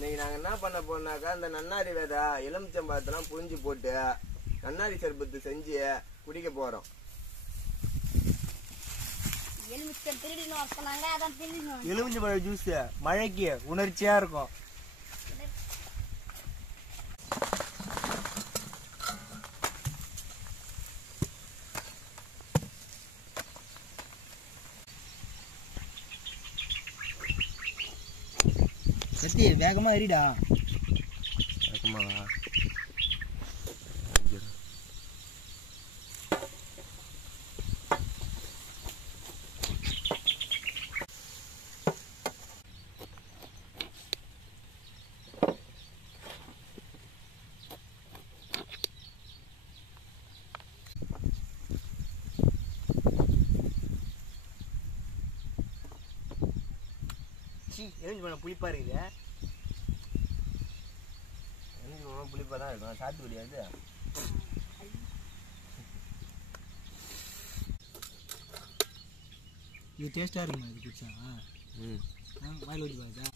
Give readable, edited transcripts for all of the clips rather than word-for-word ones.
இன்னைக்கு நாங்க என்ன பண்ண போறோம்னாக்கா அந்த நன்னாரி விதை எலுமிச்சம்பழத்தெல்லாம் புழிஞ்சு போட்டு நன்னாரி சர்பத்து செஞ்சு குடிக்க போறோம். எலுமிச்சம்பழ ஜூஸ் மழைக்கு உணர்ச்சியா இருக்கும். சத்தி வேகமா எரிடா. வேகமாவா? எலுமிச்சம்பழம் புளிப்பா இருக்குது. புளிப்பா தான் இருக்கும். சாத்து முடியாது. இது டேஸ்டா இருக்குமா? இது குடிச்சா வாயில் ஊற்றி பாருதா.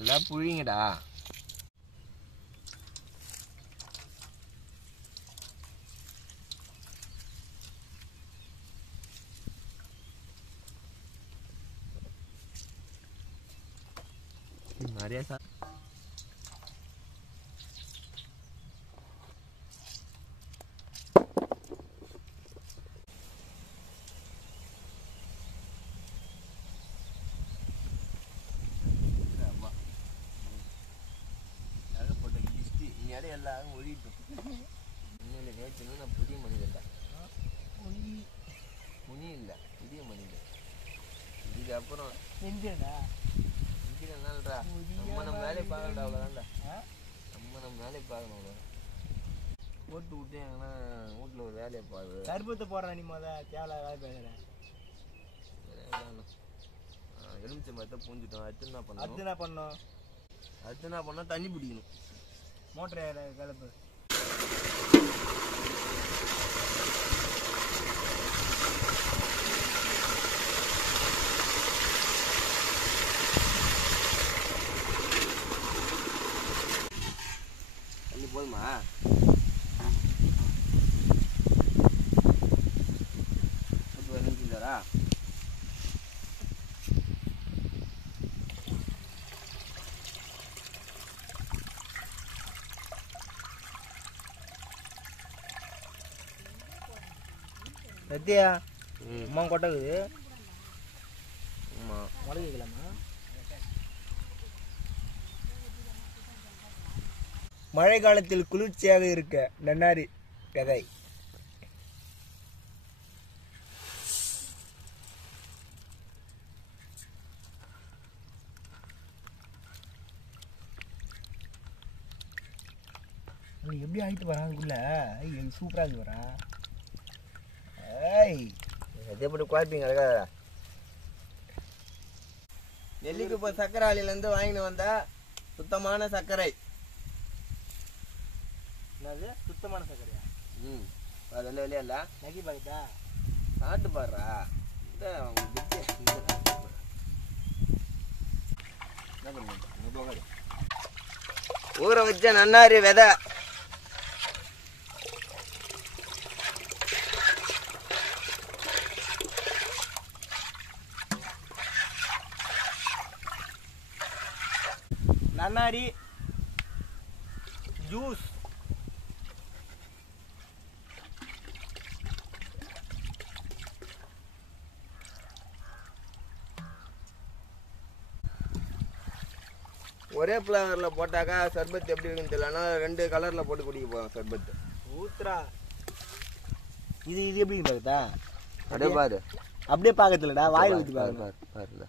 எல்லாம் புழிங்கடா. நிறைய ஏகப்பட்ட கிஸ்டி இங்கே எல்லாம் ஒழிட்டும். உண்மையில நேற்று நான் புதிய மனிதன்டா. முனி இல்லை, புதிய மனிதன். இதுக்கப்புறம் செஞ்சேடா. என்னடா நம்ம வேலையை பார்க்கலடா. அவ்வளோதான்டா. நம்ம வேலையை பார்க்கணும். அவ்வளோ போட்டு விட்டேங்கன்னா வீட்டில் ஒரு வேலையை பார்க்குது. கருப்பத்தை போடுறேன். நீ தேவை வேலை பேசுகிறேன். எலுமிச்சம்பழத்தை பூஞ்சிட்டோம். அடுத்து என்ன பண்ணணும்? அடுத்து என்ன பண்ணோம்? தண்ணி பிடிக்கணும். மோட்டர் கலப்பு. தண்ணி போதுமா? நினைச்சுதாரா? சத்தியா அம்மா கொட்டக்குது. ஆமாம், முளைக்கலாமா? மழை காலத்தில் குளிர்ச்சியாக இருக்க நன்னாரி விதை. எப்படி ஆகிட்டு வரா? அதுக்குள்ள சூப்பராக இருக்கு வரா. அதே போட்டு குழப்பீங்க. அதுக்காக நெல்லிக்கு இப்போ சர்க்கரை ஆலையிலேருந்து வாங்கிட்டு வந்தா சுத்தமான சர்க்கரை. என்னது சுத்தமான சர்க்கரையா? அதெல்லாம் இல்லையா? நகி பாக்குதா? சாப்பிட்டு பாடுறா. ஊற வச்ச நன்னாரி விதை. நன்னாரி ஜூஸ். ஒரே ஃப்ளவரில் போட்டாக்கா சர்பத் எப்படி இருக்குன்னு தெரியலன்னா 2 கலரில் போட்டு குடிக்க போகிறோம் சர்பத்து. ஊத்துறா. இது எப்படி பாக்குதா? அப்படியே பாரு. அப்படியே பார்க்கறதுலடா, வாயில் ஊற்றி பாரு. பாருல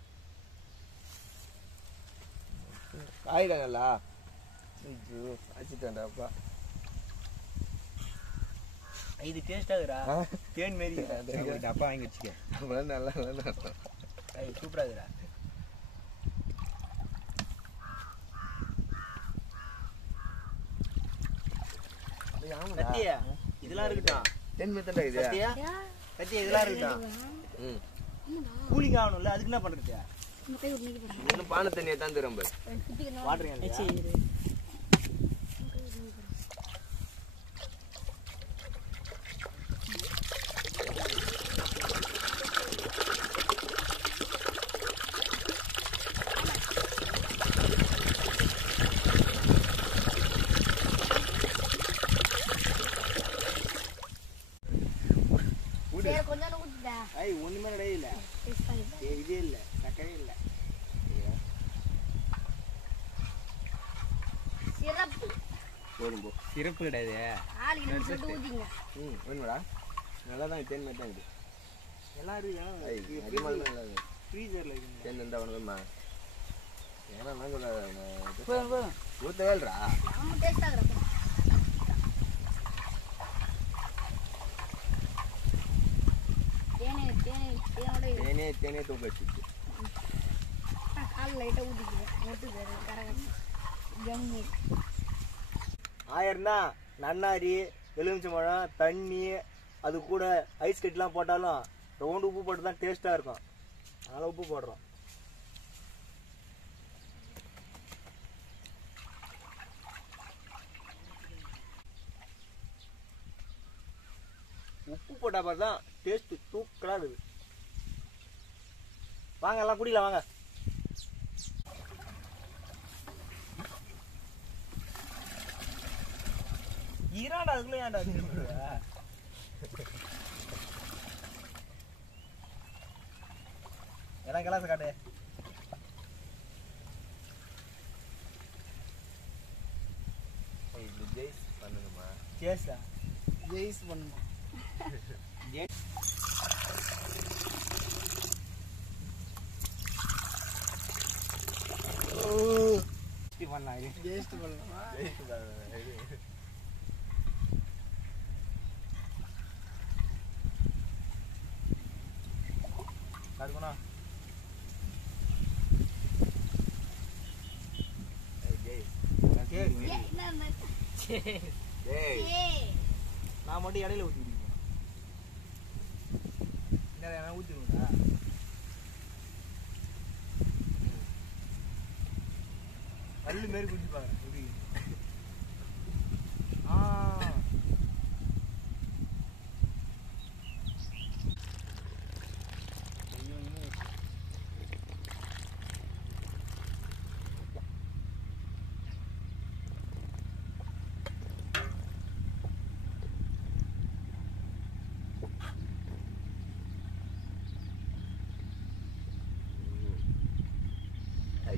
காயிடா நல்லா ஆச்சுட்டாண்டாப்பா. இது டேஸ்டா இருக்குடா. தேன் மாரி டப்பா வாங்கி வச்சுக்க. அப்புறம் நல்லா நல்லா சூப்பரா இருக்குடா. இதெல்லாம் இருக்குடா. தேன் மெத்தடா இது. சத்தியா இதெல்லாம் இருக்குடா. கூலிங் ஆகணும்ல, அதுக்கு என்ன பண்றது? இன்னும் பானை தண்ணியை தான் தரும் வாட்டர் ஒண்ணுமே இல்ல, இதே இல்ல, சக்கரை இல்ல. சிறப்பு கிடையாது. வேணுமாடா? நல்லா தான் தேன் மாதிரி தான் இது. எல்லாம் இருக்கு. ஃப்ரீசர்ல இருக்கு. தேன் இருந்தா வேணுமா? ஏன்னா ஊத்த வேல்றா. தேனே தூக்க வச்சுச்சு. ஆயிரம்னா நன்னாரி, எலுமிச்சம்பழம், தண்ணி, அது கூட ஐஸ் கட்டிலாம் போட்டாலும் ரவுண்டு உப்பு போட்டு தான் டேஸ்ட்டாக இருக்கும். அதனால் உப்பு போடுறோம். உப்பு போட்டா பார்த்தா டேஸ்ட்டு தூக்கலாக இருக்குது. வாங்க எல்லாம் குடிக்கலாம் வாங்க. ஈராடா அதுக்குள்ள ஏன்டா எல்லாம் கிளாஸ் காட்டு. ஜெய்ஸ் பண்ணணுமா? ஜெய்ஸா? ஜெய்ஸ் பண்ணணும். நான் மட்டும் இடையில ஊற்றி ஊற்றிடுங்களா? கல்லு மாரி குடிச்சு பாக்குறேன்.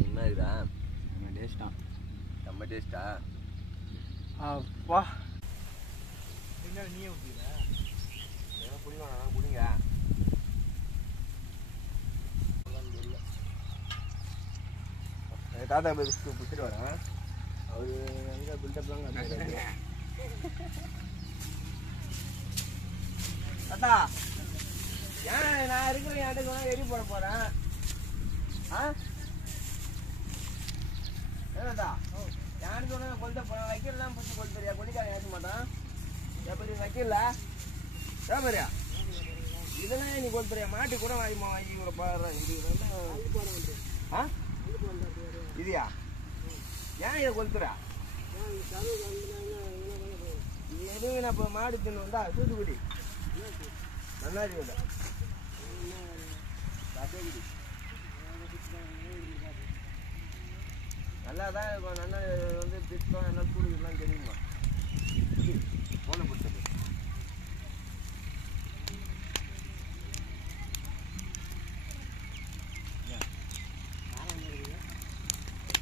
என்னதுடா? டேஸ்டா? செம்ம டேஸ்டா? அப்பா என்ன நீயே ஊற்றிக்கிற? குடிங்க குடிங்க. தாத்தா பிடிச்சிட்டு வரேன். அவரு எங்கே பில்டப் தாங்க. தாத்தா ஏன் நான் இருக்கிற இடத்துக்கு எரி போட போறேன்? ஏதாதா யாருக்கு சொன்னா கொல்ல போறேன். வைக்கலாம் பிடிச்சி கொளுத்துறியா? கொல்லிக்காரன் ஏற்க மாட்டான். எப்படி வைக்கல ஏப்பரியா? இதெல்லாம் நீ கொளுத்துறியா? மாட்டு கூட வாங்கி கூட பாடுறேன். இதுயா ஏன் இதை கொளுத்துறா? எதுவும் நான் இப்போ மாடு தின்னு வந்தா தூத்துக்குடி நன்னாரி வந்தா நல்லா தான் இருக்கும். நன்னாரி வந்து திட்டம் என்ன கூடுதலாம் தெரியுமா? போன பிடிச்சது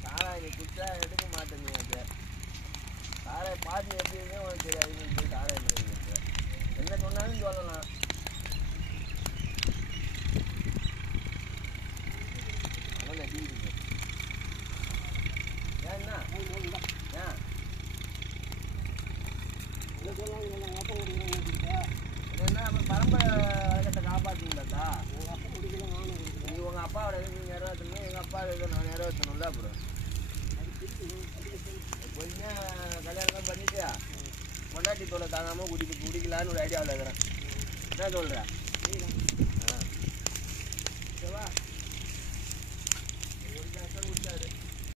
காளாய் குடிச்சா எடுக்க மாட்டேங்க. அது காளாய் பாதி எப்படின்னு உனக்கு தெரியாது. காளாய் என்ன சொன்னாலும் சொல்லலாம். ஏன்னா என்ன பரம்பரை வழக்கத்தை காப்பாற்றீங்களாக்கா? நீ உங்கள் அப்பாவோட எதுவும் நீங்கள் நிறைவேற்றணும், எங்கள் அப்பா எதுவும் நான் நிறைவேற்றணும்ல. அப்புறம் கொஞ்சம் கல்யாணம் பண்ணிட்டியா பொண்டாட்டி தோலை தாங்காமல் குடிக்கலான்னு ஒரு ஐடியாவில் இருக்கிறேன். என்ன சொல்கிறேன்?